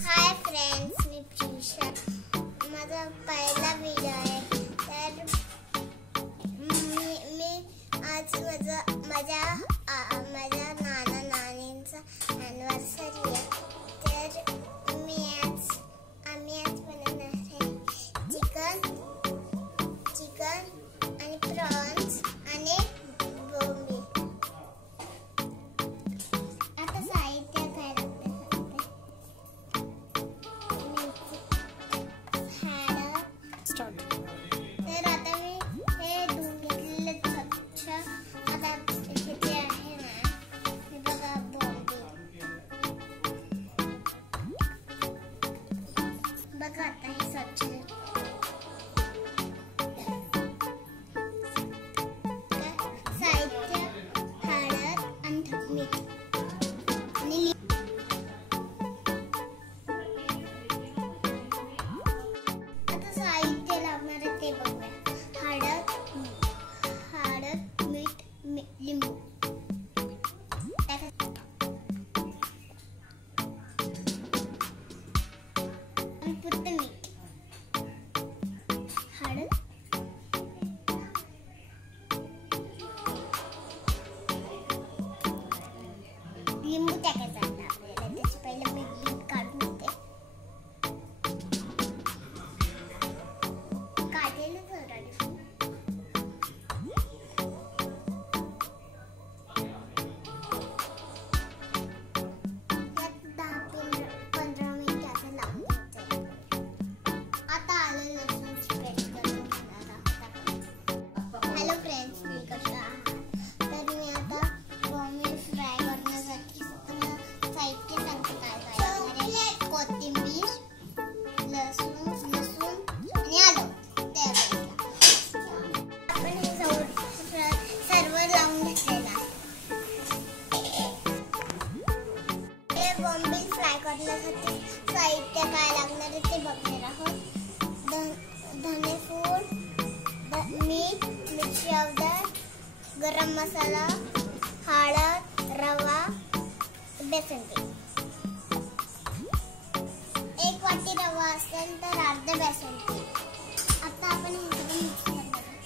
Hi friends, मी प्रिशा. माझा पहिला video आहे. तर मी आज माझ्या नाना नानींचा ॲनिव्हर्सरी आहे. तर आम्ही आज बनवणार आहे चिकन आणि प्रॉन्स आणि बोंबील. आता साहित्य काय लागतं तर आता मी हे धुवून घेतलेले स्वच्छ. आता हे आहे ना, हे बघा बोंबील बघा. आता हे स्वच्छ साहित्य हळद आणि मीठ आणि आता साहित्य लागणार आहे ते बघूया. हळद, मीठ, लिंबू आणि पुरतं मीठ. हळद, लिंबू टाकायचा आता आपल्याला. त्याची पहिले मी मीठ काढून घेते. काढलेलं जरा त्यात 10-15 मिनिटाचं लावून घ्यायचं. आता आलं लसूणची पेस्ट करून घेणार आहोत. हॅलो फ्रेंड्स, मी कशा आहात? तर मी आता बोंबील फ्राय करण्यासाठी साहित्य सांगते काय काय. कोथिंबीर, लसूण आणि आलं. आपण हे सर्व लावून घेतलेलं आहे. हे बोंबील फ्राय करण्यासाठी साहित्य काय लागणार आहे ते बघणार आहोत. धनेपूड, मीठ, मिरची पावडर, गरम मसाला, हळद, रवा, बेसन पीठ. 1 वाटी रवा असेल तर अर्ध बेसन पीठ. आता आपण हे सगळं मिक्स करणार आहोत.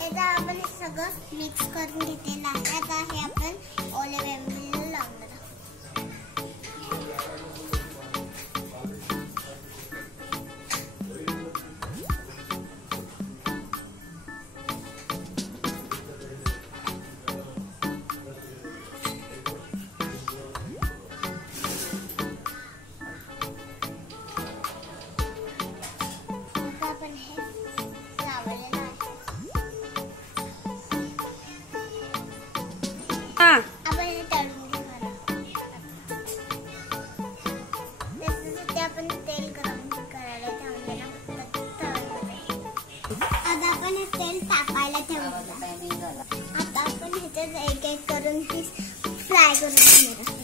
हे आपण सगळं मिक्स करून घेतलेलं आहे. आता हे आपण ओले बोंबील लावणार आहोत. आपण हे लावलेलं आहे. आपण हे तळून घेणार आहोत. त्यासाठी आपण तेल गरम करायला ठेवलेलं तळून. आता आपण हे तेल तापायला ठेवलं. आता आपण ह्याच्यात एक एक करून पीस फ्राय करून घेणार आहोत.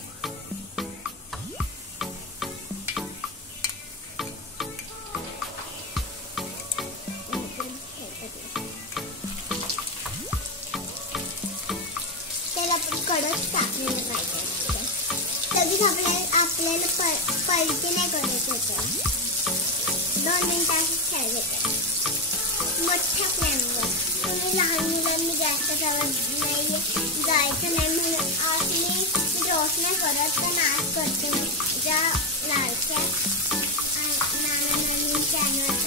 आपण कडक टाकलेलं पाहिजे. कधीच आपल्याला पलटी नाही करायचं होतं. 2 मिनिटांचं ठेवायचं मोठ्या फ्लेमवर. तुम्ही लहान मुलांनी जास्त नाही जायचं नाही म्हणून आज मी रोस्ट नाही करत, पण आज करते. ज्या लाडक्या नाना नानींच्या ॲनिव्हर्सरी